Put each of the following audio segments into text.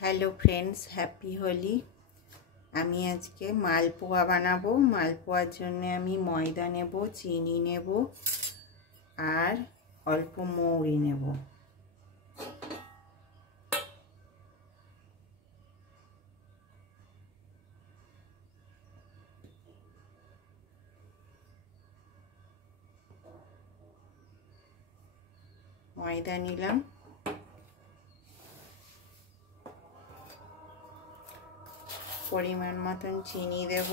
Hello friends, happy Holi. आमी आज के मालपोआ बनाबो। मालपोआर जन्य आमी मयदा नेब, चीनी नेब और अल्प मौरी नेब। मयदा निलाम, परिमाण मतन चीनी देब,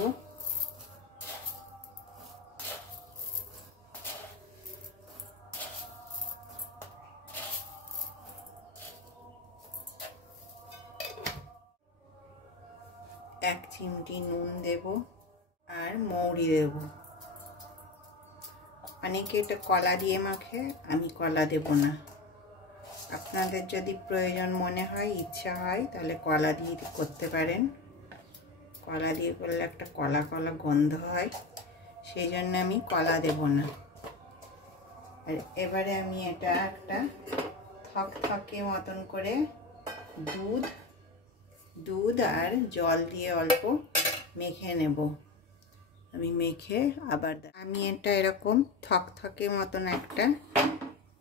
एक चिमटी नुन देब और मौरी देब। अनेके एटा कला दिए माखे, आमी कला देब ना। आपनादेर जदि प्रयोजन मने हय, इच्छा हय ताहले कला दिए करते पारेन। कला दिए करले एक कला कला गंध हय, सेई जन्य आमी कला देब ना। और एबारे आमी एटा एकटा थकथके मतन करे दूध और जल दिए अल्प मेखे नेब। आमी मेखे आबार आमी एटा एरकम थकथके मतन एकटा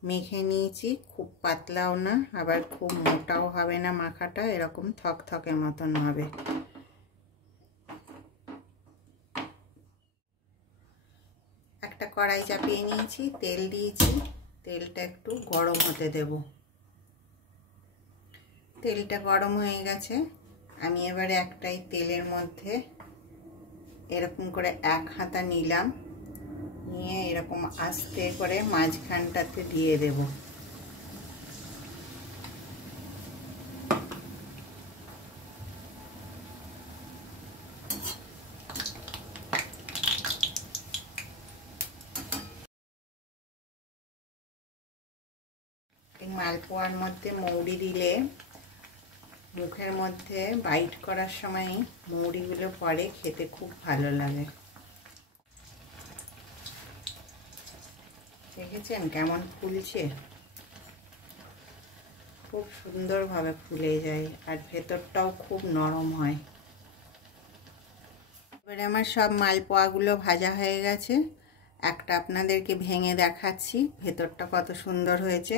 मेखे निয়েছি। खूब पातलाओ ना आबार खूब मोटाओ हबे ना, माखाटा एरकम थकथके मतन हबे। একটা কড়াই চাপিয়ে নিয়েছি, তেল দিয়েছি। তেলটা একটু গরম হতে দেব। তেলটা গরম হয়ে গেছে, আমি এবারে একটাই তেলের মধ্যে এরকম করে এক হাতা নিলাম, নিয়ে এরকম আস্তে করে মাঝখানটাতে দিয়ে দেব। मालपोआर मध्य मौरी दिले मुखेर मध्य बाइट करार समय मौरीगुलो पड़े, खेते खूब भालो लागे। देखेছেন केमन फुलছে, खूब सुंदर भावे फुले जाए और भेतरटाও खूब नरम হয়। এবারে আমার সব মালপোয়াগুলো ভাজা হয়ে গেছে। একটা আপনাদেরকে ভেঙে দেখাচ্ছি ভেতরটা কত সুন্দর হয়েছে।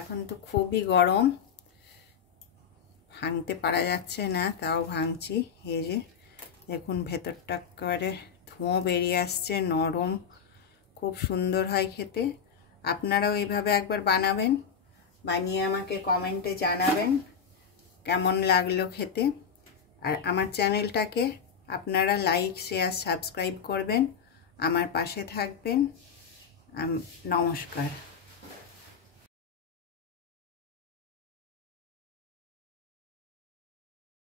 এখন তো খুবই গরম, ভাঙতে পারা যাচ্ছে না, তাও ভাঙছি। এই যে দেখুন ভেতরটা একেবারে ধোঁয়া বেরিয়ে আসছে, নরম, খুব সুন্দর হয় খেতে। আপনারাও এইভাবে একবার বানাবেন, বানিয়ে আমাকে কমেন্টে জানাবেন কেমন লাগলো খেতে। আর আমার চ্যানেলটাকে আপনারা লাইক, শেয়ার, সাবস্ক্রাইব করবেন, আমার পাশে থাকবেন। নমস্কার।